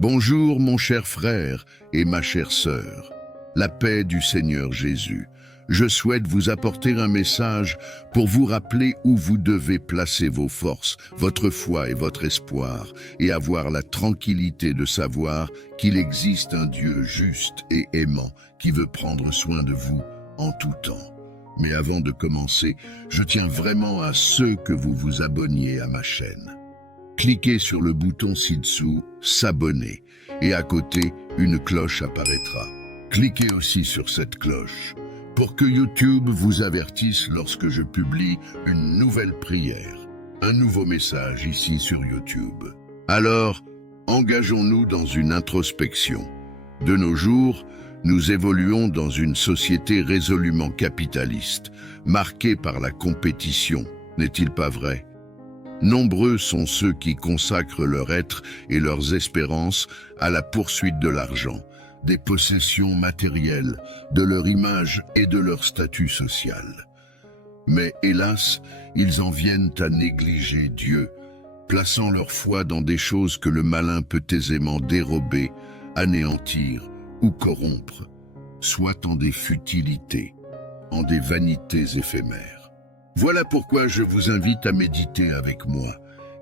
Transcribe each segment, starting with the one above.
Bonjour mon cher frère et ma chère sœur, la paix du Seigneur Jésus. Je souhaite vous apporter un message pour vous rappeler où vous devez placer vos forces, votre foi et votre espoir, et avoir la tranquillité de savoir qu'il existe un Dieu juste et aimant qui veut prendre soin de vous en tout temps. Mais avant de commencer, je tiens vraiment à ce que vous vous abonniez à ma chaîne. Cliquez sur le bouton ci-dessous, s'abonner, et à côté, une cloche apparaîtra. Cliquez aussi sur cette cloche pour que YouTube vous avertisse lorsque je publie une nouvelle prière, un nouveau message ici sur YouTube. Alors, engageons-nous dans une introspection. De nos jours, nous évoluons dans une société résolument capitaliste, marquée par la compétition, n'est-il pas vrai ? Nombreux sont ceux qui consacrent leur être et leurs espérances à la poursuite de l'argent, des possessions matérielles, de leur image et de leur statut social. Mais hélas, ils en viennent à négliger Dieu, plaçant leur foi dans des choses que le malin peut aisément dérober, anéantir ou corrompre, soit en des futilités, en des vanités éphémères. Voilà pourquoi je vous invite à méditer avec moi.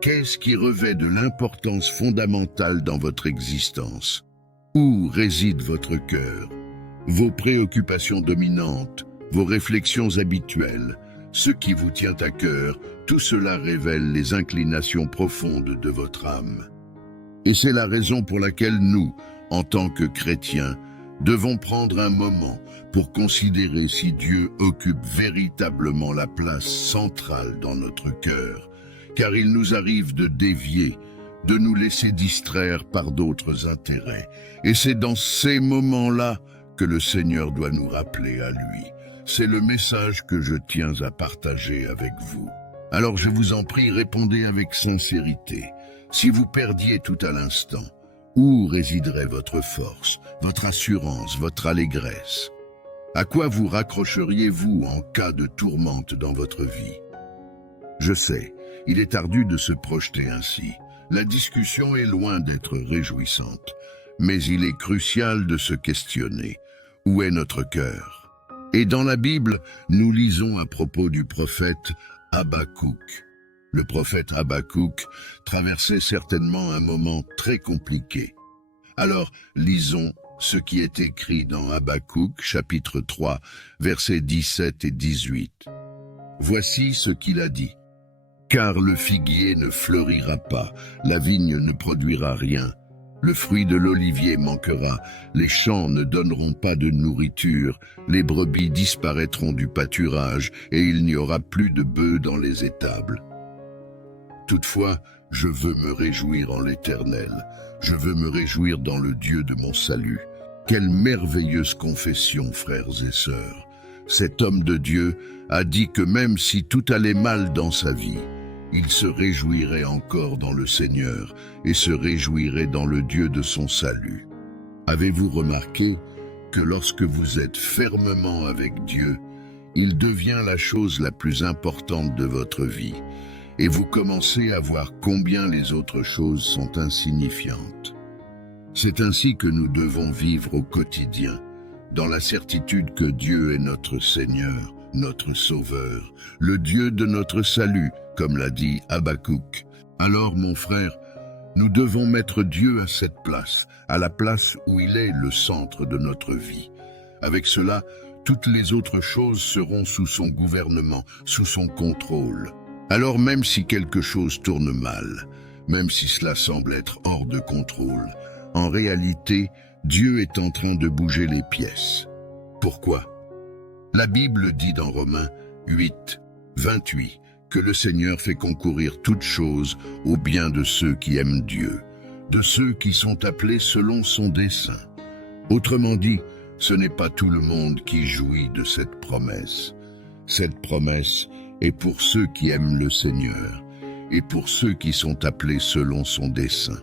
Qu'est-ce qui revêt de l'importance fondamentale dans votre existence? Où réside votre cœur? Vos préoccupations dominantes, vos réflexions habituelles, ce qui vous tient à cœur, tout cela révèle les inclinations profondes de votre âme. Et c'est la raison pour laquelle nous, en tant que chrétiens, devons prendre un moment pour considérer si Dieu occupe véritablement la place centrale dans notre cœur, car il nous arrive de dévier, de nous laisser distraire par d'autres intérêts. Et c'est dans ces moments-là que le Seigneur doit nous rappeler à lui. C'est le message que je tiens à partager avec vous. Alors je vous en prie, répondez avec sincérité. Si vous perdiez tout à l'instant, où résiderait votre force, votre assurance, votre allégresse? À quoi vous raccrocheriez-vous en cas de tourmente dans votre vie? Je sais, il est ardu de se projeter ainsi. La discussion est loin d'être réjouissante, mais il est crucial de se questionner. Où est notre cœur? Et dans la Bible, nous lisons à propos du prophète Habakkuk. Le prophète Habakkuk traversait certainement un moment très compliqué. Alors, lisons ce qui est écrit dans Habakkuk, chapitre 3, versets 17 et 18. Voici ce qu'il a dit. « Car le figuier ne fleurira pas, la vigne ne produira rien. Le fruit de l'olivier manquera, les champs ne donneront pas de nourriture, les brebis disparaîtront du pâturage, et il n'y aura plus de bœufs dans les étables. Toutefois, je veux me réjouir en l'Éternel, je veux me réjouir dans le Dieu de mon salut. Quelle merveilleuse confession, frères et sœurs! Cet homme de Dieu a dit que même si tout allait mal dans sa vie, il se réjouirait encore dans le Seigneur et se réjouirait dans le Dieu de son salut. Avez-vous remarqué que lorsque vous êtes fermement avec Dieu, il devient la chose la plus importante de votre vie, et vous commencez à voir combien les autres choses sont insignifiantes. C'est ainsi que nous devons vivre au quotidien, dans la certitude que Dieu est notre Seigneur, notre Sauveur, le Dieu de notre salut, comme l'a dit Habakkuk. Alors, mon frère, nous devons mettre Dieu à cette place, à la place où il est le centre de notre vie. Avec cela, toutes les autres choses seront sous son gouvernement, sous son contrôle. Alors même si quelque chose tourne mal, même si cela semble être hors de contrôle, en réalité, Dieu est en train de bouger les pièces. Pourquoi? La Bible dit dans Romains 8, 28 que le Seigneur fait concourir toutes choses au bien de ceux qui aiment Dieu, de ceux qui sont appelés selon son dessein. Autrement dit, ce n'est pas tout le monde qui jouit de cette promesse. Cette promesse est pour ceux qui aiment le Seigneur et pour ceux qui sont appelés selon son dessein.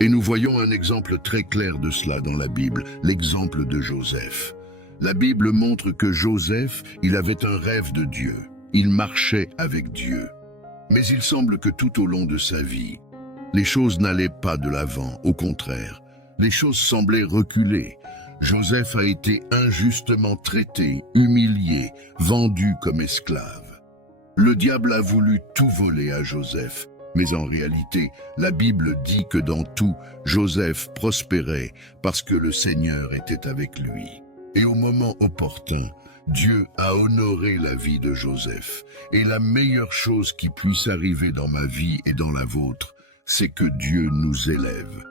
Et nous voyons un exemple très clair de cela dans la Bible, l'exemple de Joseph. La Bible montre que Joseph, il avait un rêve de Dieu. Il marchait avec Dieu. Mais il semble que tout au long de sa vie, les choses n'allaient pas de l'avant, au contraire. Les choses semblaient reculer. Joseph a été injustement traité, humilié, vendu comme esclave. Le diable a voulu tout voler à Joseph, mais en réalité, la Bible dit que dans tout, Joseph prospérait parce que le Seigneur était avec lui. Et au moment opportun, Dieu a honoré la vie de Joseph. Et la meilleure chose qui puisse arriver dans ma vie et dans la vôtre, c'est que Dieu nous élève.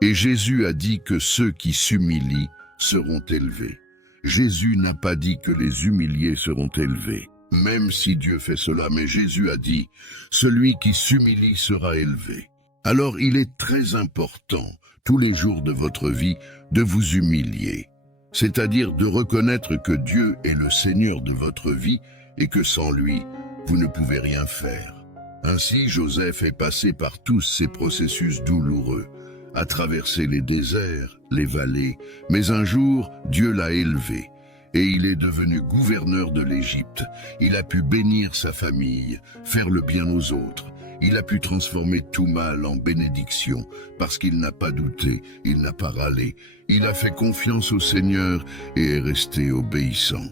Et Jésus a dit que ceux qui s'humilient seront élevés. Jésus n'a pas dit que les humiliés seront élevés, même si Dieu fait cela, mais Jésus a dit, celui qui s'humilie sera élevé. Alors il est très important, tous les jours de votre vie, de vous humilier, c'est-à-dire de reconnaître que Dieu est le Seigneur de votre vie et que sans lui, vous ne pouvez rien faire. Ainsi, Joseph est passé par tous ces processus douloureux, a traversé les déserts, les vallées, mais un jour, Dieu l'a élevé, et il est devenu gouverneur de l'Égypte. Il a pu bénir sa famille, faire le bien aux autres. Il a pu transformer tout mal en bénédiction, parce qu'il n'a pas douté, il n'a pas râlé. Il a fait confiance au Seigneur et est resté obéissant.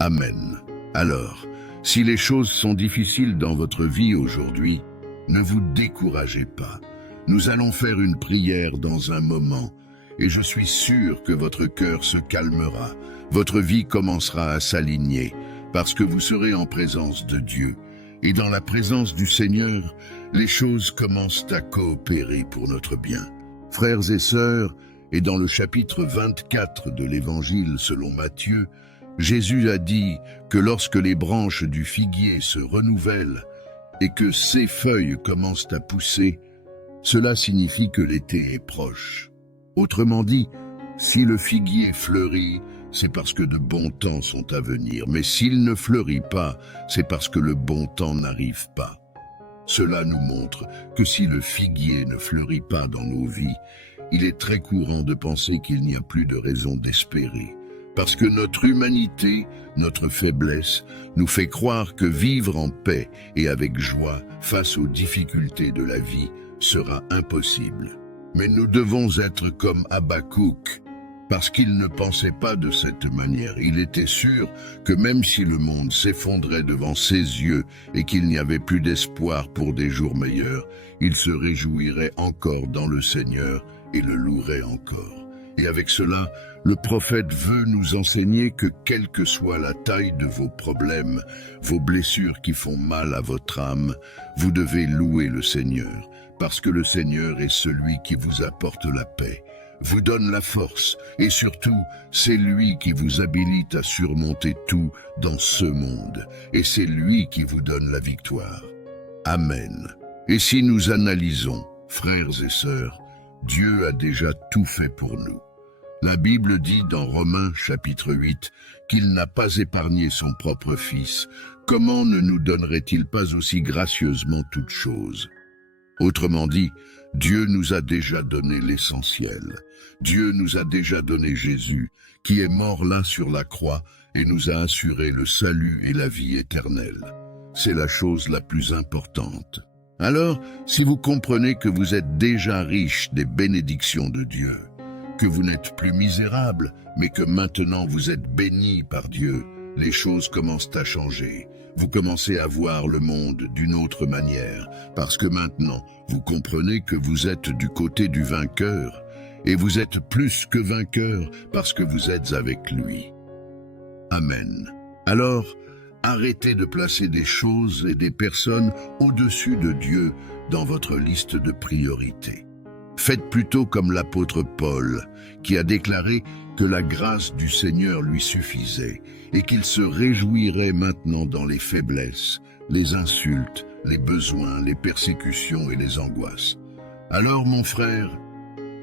Amen. Alors, si les choses sont difficiles dans votre vie aujourd'hui, ne vous découragez pas. Nous allons faire une prière dans un moment, et je suis sûr que votre cœur se calmera. Votre vie commencera à s'aligner, parce que vous serez en présence de Dieu. Et dans la présence du Seigneur, les choses commencent à coopérer pour notre bien. Frères et sœurs, et dans le chapitre 24 de l'Évangile selon Matthieu, Jésus a dit que lorsque les branches du figuier se renouvellent et que ses feuilles commencent à pousser, cela signifie que l'été est proche. Autrement dit, si le figuier fleurit, c'est parce que de bons temps sont à venir, mais s'il ne fleurit pas, c'est parce que le bon temps n'arrive pas. Cela nous montre que si le figuier ne fleurit pas dans nos vies, il est très courant de penser qu'il n'y a plus de raison d'espérer. Parce que notre humanité, notre faiblesse, nous fait croire que vivre en paix et avec joie face aux difficultés de la vie sera impossible. Mais nous devons être comme Habakkuk, parce qu'il ne pensait pas de cette manière. Il était sûr que même si le monde s'effondrait devant ses yeux et qu'il n'y avait plus d'espoir pour des jours meilleurs, il se réjouirait encore dans le Seigneur et le louerait encore. Et avec cela, le prophète veut nous enseigner que quelle que soit la taille de vos problèmes, vos blessures qui font mal à votre âme, vous devez louer le Seigneur, parce que le Seigneur est celui qui vous apporte la paix, vous donne la force, et surtout, c'est lui qui vous habilite à surmonter tout dans ce monde, et c'est lui qui vous donne la victoire. Amen. Et si nous analysons, frères et sœurs, Dieu a déjà tout fait pour nous. La Bible dit dans Romains chapitre 8 qu'il n'a pas épargné son propre Fils. Comment ne nous donnerait-il pas aussi gracieusement toutes choses? Autrement dit, Dieu nous a déjà donné l'essentiel. Dieu nous a déjà donné Jésus, qui est mort là sur la croix et nous a assuré le salut et la vie éternelle. C'est la chose la plus importante. Alors, si vous comprenez que vous êtes déjà riche des bénédictions de Dieu, que vous n'êtes plus misérable, mais que maintenant vous êtes béni par Dieu, les choses commencent à changer. Vous commencez à voir le monde d'une autre manière, parce que maintenant, vous comprenez que vous êtes du côté du vainqueur, et vous êtes plus que vainqueur parce que vous êtes avec lui. Amen. Alors, arrêtez de placer des choses et des personnes au-dessus de Dieu dans votre liste de priorités. Faites plutôt comme l'apôtre Paul, qui a déclaré que la grâce du Seigneur lui suffisait et qu'il se réjouirait maintenant dans les faiblesses, les insultes, les besoins, les persécutions et les angoisses. Alors, mon frère,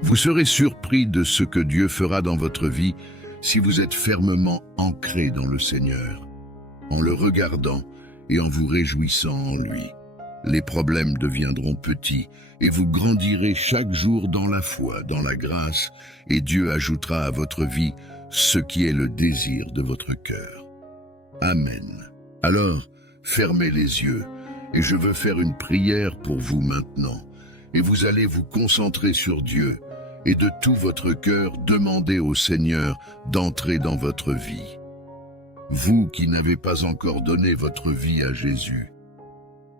vous serez surpris de ce que Dieu fera dans votre vie si vous êtes fermement ancré dans le Seigneur, en le regardant et en vous réjouissant en lui. Les problèmes deviendront petits et vous grandirez chaque jour dans la foi, dans la grâce, et Dieu ajoutera à votre vie ce qui est le désir de votre cœur. Amen. Alors, fermez les yeux et je veux faire une prière pour vous maintenant. Et vous allez vous concentrer sur Dieu et de tout votre cœur, demandez au Seigneur d'entrer dans votre vie. Vous qui n'avez pas encore donné votre vie à Jésus,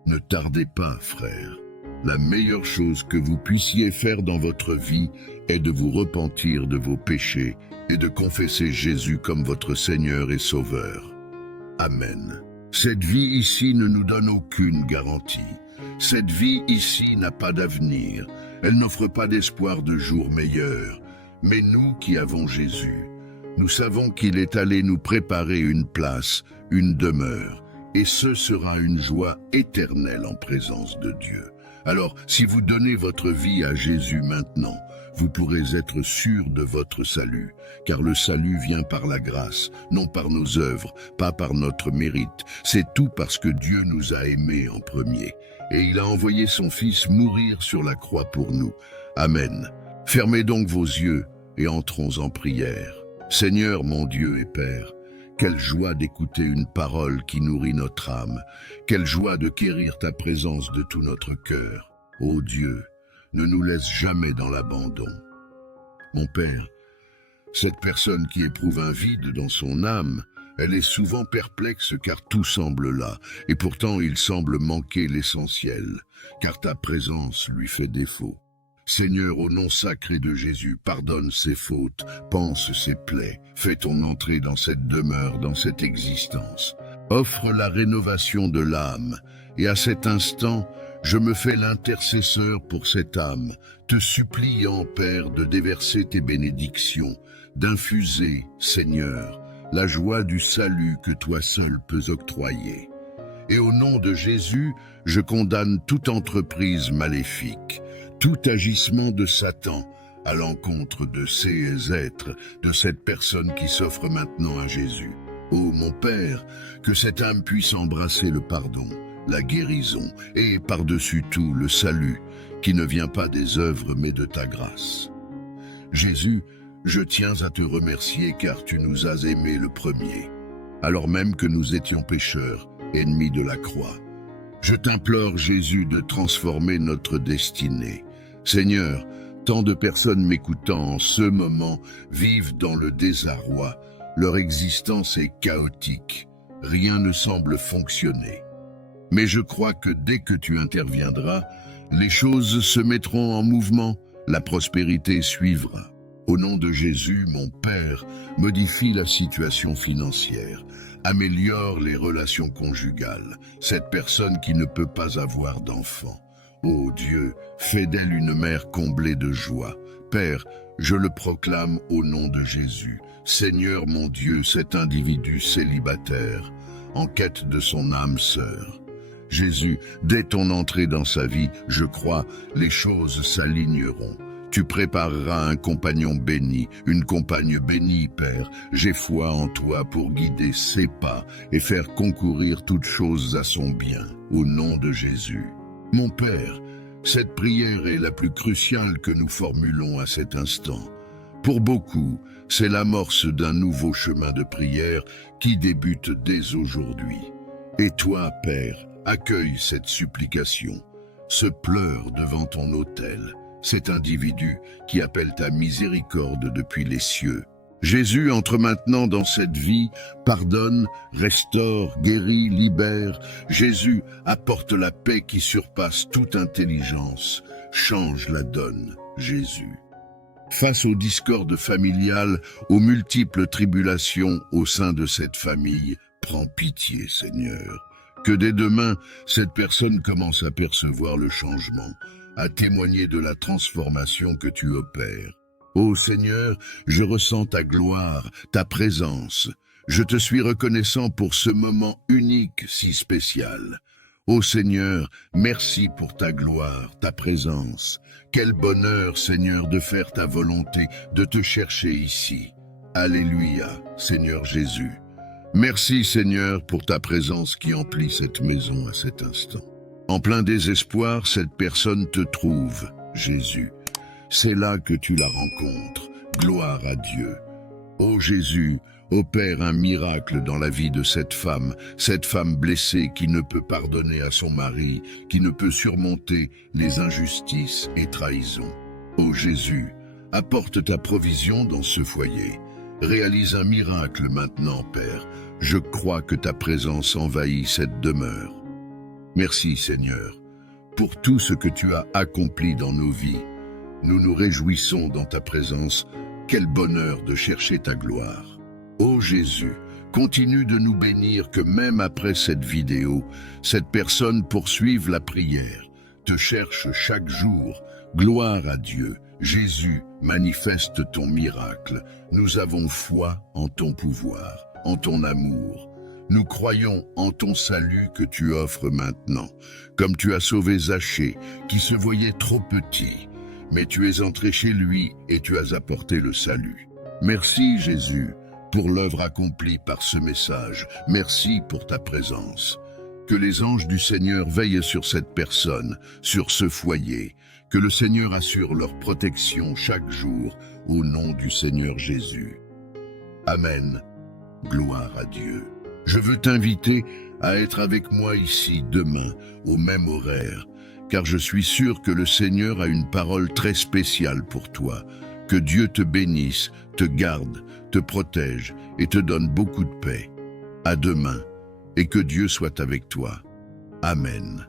ne tardez pas, frères. La meilleure chose que vous puissiez faire dans votre vie est de vous repentir de vos péchés et de confesser Jésus comme votre Seigneur et Sauveur. Amen. Cette vie ici ne nous donne aucune garantie. Cette vie ici n'a pas d'avenir. Elle n'offre pas d'espoir de jours meilleurs. Mais nous qui avons Jésus, nous savons qu'il est allé nous préparer une place, une demeure, et ce sera une joie éternelle en présence de Dieu. Alors, si vous donnez votre vie à Jésus maintenant, vous pourrez être sûr de votre salut, car le salut vient par la grâce, non par nos œuvres, pas par notre mérite. C'est tout parce que Dieu nous a aimés en premier, et il a envoyé son Fils mourir sur la croix pour nous. Amen. Fermez donc vos yeux et entrons en prière. Seigneur mon Dieu et Père, quelle joie d'écouter une parole qui nourrit notre âme. Quelle joie de quérir ta présence de tout notre cœur. Ô Dieu, ne nous laisse jamais dans l'abandon. Mon Père, cette personne qui éprouve un vide dans son âme, elle est souvent perplexe car tout semble là, et pourtant il semble manquer l'essentiel, car ta présence lui fait défaut. Seigneur, au nom sacré de Jésus, pardonne ses fautes, panse ses plaies, fais ton entrée dans cette demeure, dans cette existence. Offre la rénovation de l'âme, et à cet instant, je me fais l'intercesseur pour cette âme, te suppliant, Père, de déverser tes bénédictions, d'infuser, Seigneur, la joie du salut que toi seul peux octroyer. Et au nom de Jésus, je condamne toute entreprise maléfique, tout agissement de Satan à l'encontre de ces êtres, de cette personne qui s'offre maintenant à Jésus. Ô mon Père, que cette âme puisse embrasser le pardon, la guérison et par-dessus tout le salut qui ne vient pas des œuvres mais de ta grâce. Jésus, je tiens à te remercier car tu nous as aimés le premier, alors même que nous étions pécheurs, ennemis de la croix. Je t'implore, Jésus, de transformer notre destinée. Seigneur, tant de personnes m'écoutant en ce moment vivent dans le désarroi. Leur existence est chaotique. Rien ne semble fonctionner. Mais je crois que dès que tu interviendras, les choses se mettront en mouvement, la prospérité suivra. Au nom de Jésus, mon Père, modifie la situation financière, améliore les relations conjugales, cette personne qui ne peut pas avoir d'enfant. Ô Dieu, fais d'elle une mère comblée de joie. Père, je le proclame au nom de Jésus. Seigneur mon Dieu, cet individu célibataire, en quête de son âme sœur. Jésus, dès ton entrée dans sa vie, je crois, les choses s'aligneront. Tu prépareras un compagnon béni, une compagne bénie, Père. J'ai foi en toi pour guider ses pas et faire concourir toutes choses à son bien, au nom de Jésus. Mon Père, cette prière est la plus cruciale que nous formulons à cet instant. Pour beaucoup, c'est l'amorce d'un nouveau chemin de prière qui débute dès aujourd'hui. Et toi, Père, accueille cette supplication, se pleure devant ton autel, cet individu qui appelle ta miséricorde depuis les cieux. Jésus entre maintenant dans cette vie, pardonne, restaure, guérit, libère. Jésus apporte la paix qui surpasse toute intelligence. Change la donne, Jésus. Face aux discordes familiales, aux multiples tribulations au sein de cette famille, prends pitié, Seigneur. Que dès demain, cette personne commence à percevoir le changement, à témoigner de la transformation que tu opères. Ô Seigneur, je ressens ta gloire, ta présence. Je te suis reconnaissant pour ce moment unique si spécial. Ô Seigneur, merci pour ta gloire, ta présence. Quel bonheur, Seigneur, de faire ta volonté, de te chercher ici. Alléluia, Seigneur Jésus. Merci, Seigneur, pour ta présence qui emplit cette maison à cet instant. En plein désespoir, cette personne te trouve, Jésus. C'est là que tu la rencontres. Gloire à Dieu. Ô Jésus, opère un miracle dans la vie de cette femme blessée qui ne peut pardonner à son mari, qui ne peut surmonter les injustices et trahisons. Ô Jésus, Apporte ta provision dans ce foyer. Réalise un miracle maintenant, Père. Je crois que ta présence envahit cette demeure. Merci, Seigneur, pour tout ce que tu as accompli dans nos vies. Nous nous réjouissons dans ta présence. Quel bonheur de chercher ta gloire. Ô Jésus, continue de nous bénir que même après cette vidéo, cette personne poursuive la prière, te cherche chaque jour. Gloire à Dieu. Jésus, manifeste ton miracle. Nous avons foi en ton pouvoir, en ton amour. Nous croyons en ton salut que tu offres maintenant, comme tu as sauvé Zachée, qui se voyait trop petit. Mais tu es entré chez lui et tu as apporté le salut. Merci Jésus pour l'œuvre accomplie par ce message. Merci pour ta présence. Que les anges du Seigneur veillent sur cette personne, sur ce foyer. Que le Seigneur assure leur protection chaque jour au nom du Seigneur Jésus. Amen. Gloire à Dieu. Je veux t'inviter à être avec moi ici demain, au même horaire, car je suis sûr que le Seigneur a une parole très spéciale pour toi. Que Dieu te bénisse, te garde, te protège et te donne beaucoup de paix. À demain, et que Dieu soit avec toi. Amen.